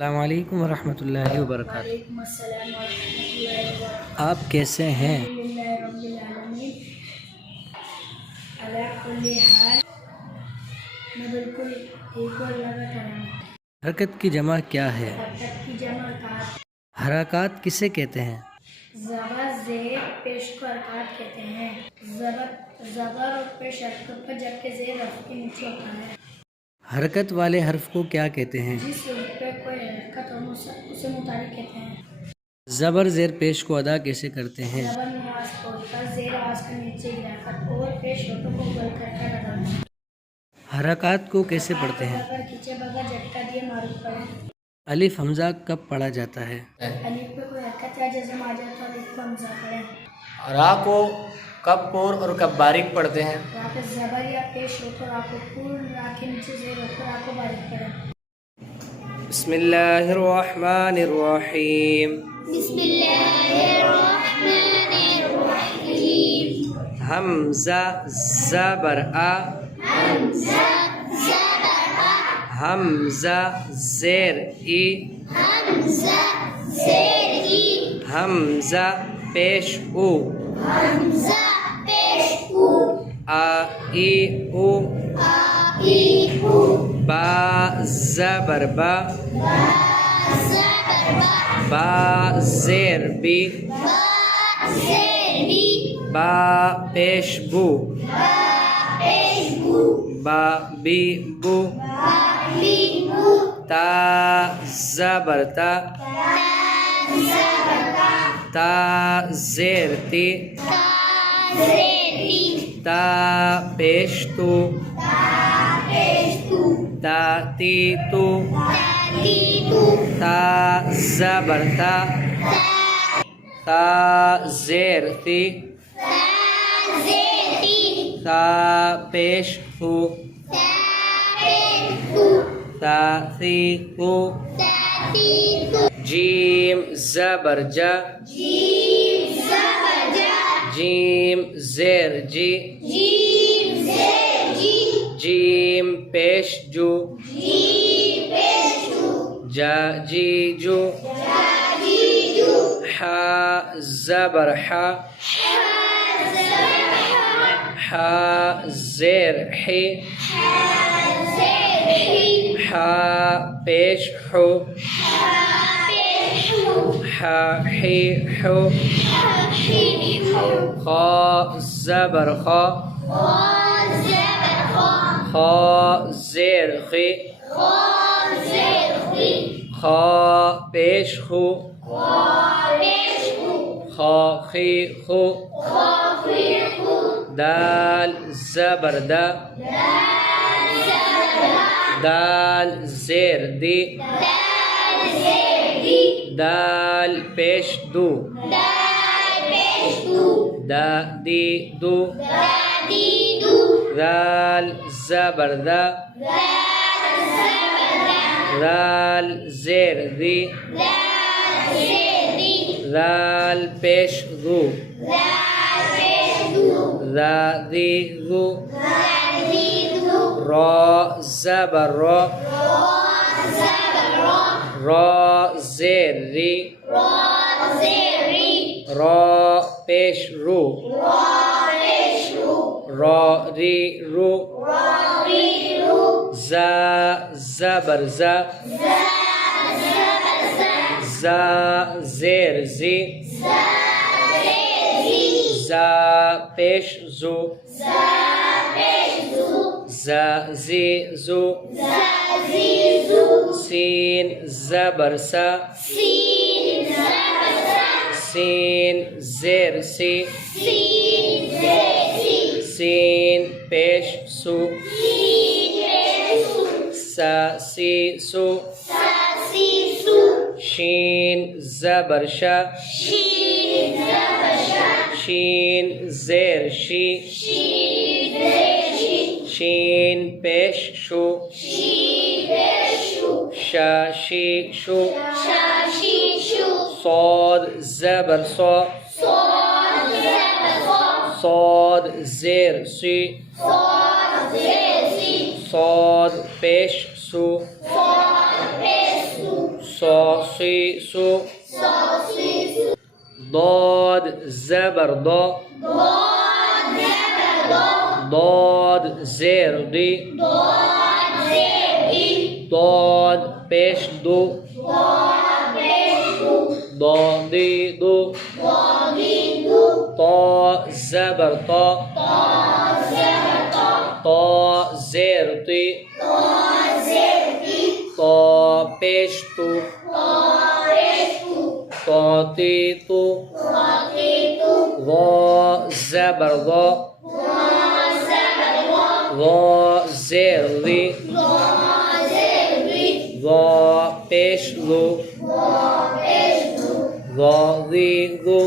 अस्सलामु अलैकुम वरहमतुल्लाहि वबरकातुहू। वालेकुम अस्सलाम वरहमतुल्लाहि वबरकातुहू। आप कैसे हैं? अल्हम्दुलिल्लाहि रब्बिल आलमीन। अला कुल्ली हाल, मैं बिल्कुल ठीक और अल्लाह का करम है। हरकत की जमा क्या है? हरकत की जमा कात। हरकत किसे कहते हैं? ज़बर ज़ेर पेश को हरकत कहते हैं। ज़बर और पेश हरकत पर जबकि ज़ेर रफ़ के नीचे होता है। हरकत वाले हर्फ को क्या कहते हैं? जिस रूप पे कोई हरकत हो उसे मुतारिक कहते हैं। ज़बर ज़ेर पेश को अदा कैसे करते हैं? ज़बर नमाज पढ़कर ज़ेर आवाज़ के नीचे गिराकर और पेश होठों को गोल कर अदा करना। हरकत को कैसे पढ़ते हैं? बगैर खींचे बगैर झटका दिए मारूफ पढ़ें। अलिफ हमज़ा कब पढ़ा जाता है? अलिफ पे कोई हरकत या जज़म आ जाए तो अलिफ को हमज़ा पढ़ें। रा को कब पोर और कब बारीक पढ़ते हैं? रा पे ज़बर या पेश हो तो रा को पूर्ण रा के नीचे ज़ेर होकर रा को बारीक पढ़ें। बिस्मिल्लाहिर्रहमानिर्रहीम। हमज़ा ज़बर आ, हमज़ा ज़ेर ई, हमज़ा पेश उ, आ ई उ, बा ज़बर बा, बा ज़ेर बी, बा पेश बू, बा बी बू, ता ज़बर ता, ता ज़ेर ती, ता पेश तू, ता ती तू, ता ज़बर ता, ता ज़ेर ती, ता पेश तू, ता ती तू, जीम ज़बर जा, जीम ज़ेर जी, जीम पेश जू, जा जी जू, हा ज़बर हा, हा ज़ेर ही, हा पेश हु, हा ही हु, खा ज़बर खा, खा ज़ेर खी, खा पेश खु, खा खी खु, दाल ज़बर दा, दाल ज़ेर दी, दाल पेश दू, दा दी दू, दाल ज़बर दा, दाल ज़ेर दी, दाल पेश दू, दा दी दू, रा ज़बर रा, रा ज़ेर री, रा पेश रू, रा री रू, ज़ा ज़बर ज़ा, ज़ा ज़ेर ज़ी, ज़ा पेश ज़ू, ज़ा ज़ी ज़ू, सीन ज़बर सा, सीन ज़ेर सी, सीन पेश सू, सा सी सू, शीन ज़बर शा, शीन ज़ेर शी, शीन पेश शू, शा शी शू, صاد ज़बर सौ, صاد ज़ेर सी, صاد पेश सु, सौ सी सु ضاد زبر ض ضاد زير ضي ضاد पेश दो ضادي दो طا زبر طا طا زير طي طا पेश तू طاطي طو ضا زبر ضا ضا زير ضي ضا पेश ضو ضا ضي ضو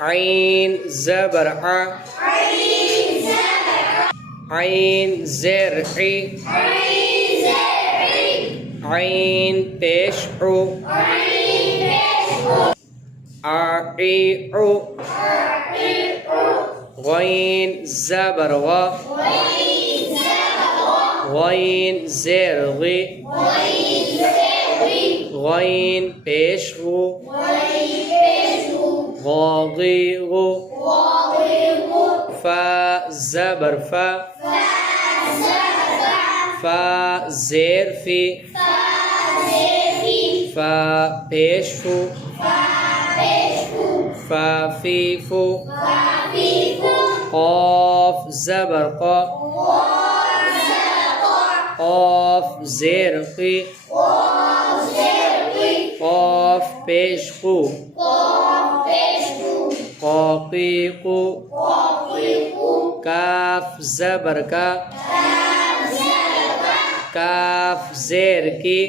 عين زبر ع عين زر عي عين पेश عو عي عو غين زبر غ غين زر غي غين पेश غو غاضي غو فا زبر فا فا زير في فا पेश फू فا في فو قاف زبر قا قاف زير قي قاف पेश قو قاقي قو काफ زبر का काफ जेर की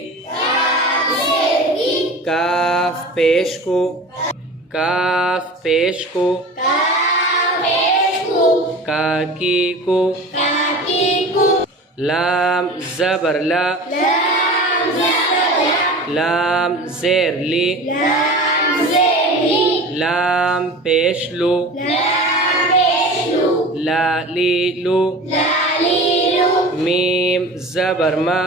काफ पेश को काफ पेश को काकी को लाम जबर ला लाम जेर ली लाम पेश लो ला ली लू मीम जबर मा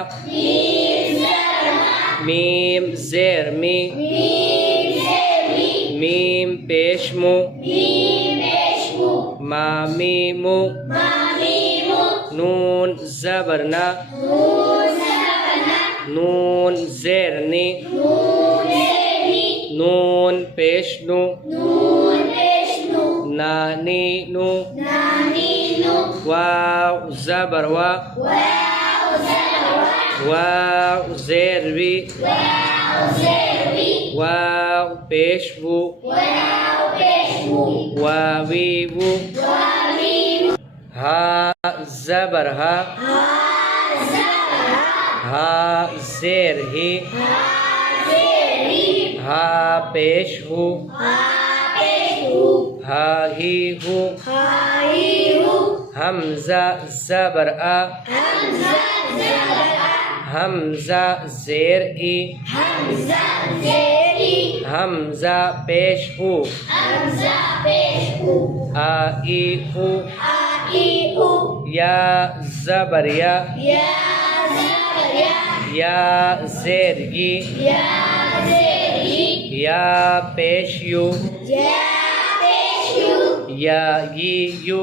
मीम जेर मी मीम पेश मु मा मीमु नून जबर ना नून जेर नी नून पेश नु नानी नु वाव जबर वा वाव जेर वी वाव पेश वु वावी वु हा जबर हा हा जेर ही हा पेश हु हा ही हु हमजा जबर आ हमजा जेर ई हमजा पेश हु आ ई हु या जबर या जेरगी या पेश यू या यू।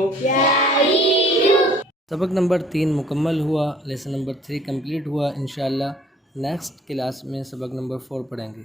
सबक नंबर 3 मुकम्मल हुआ। लेसन नंबर 3 कंप्लीट हुआ। इंशाअल्लाह नेक्स्ट क्लास में सबक नंबर 4 पढ़ेंगे।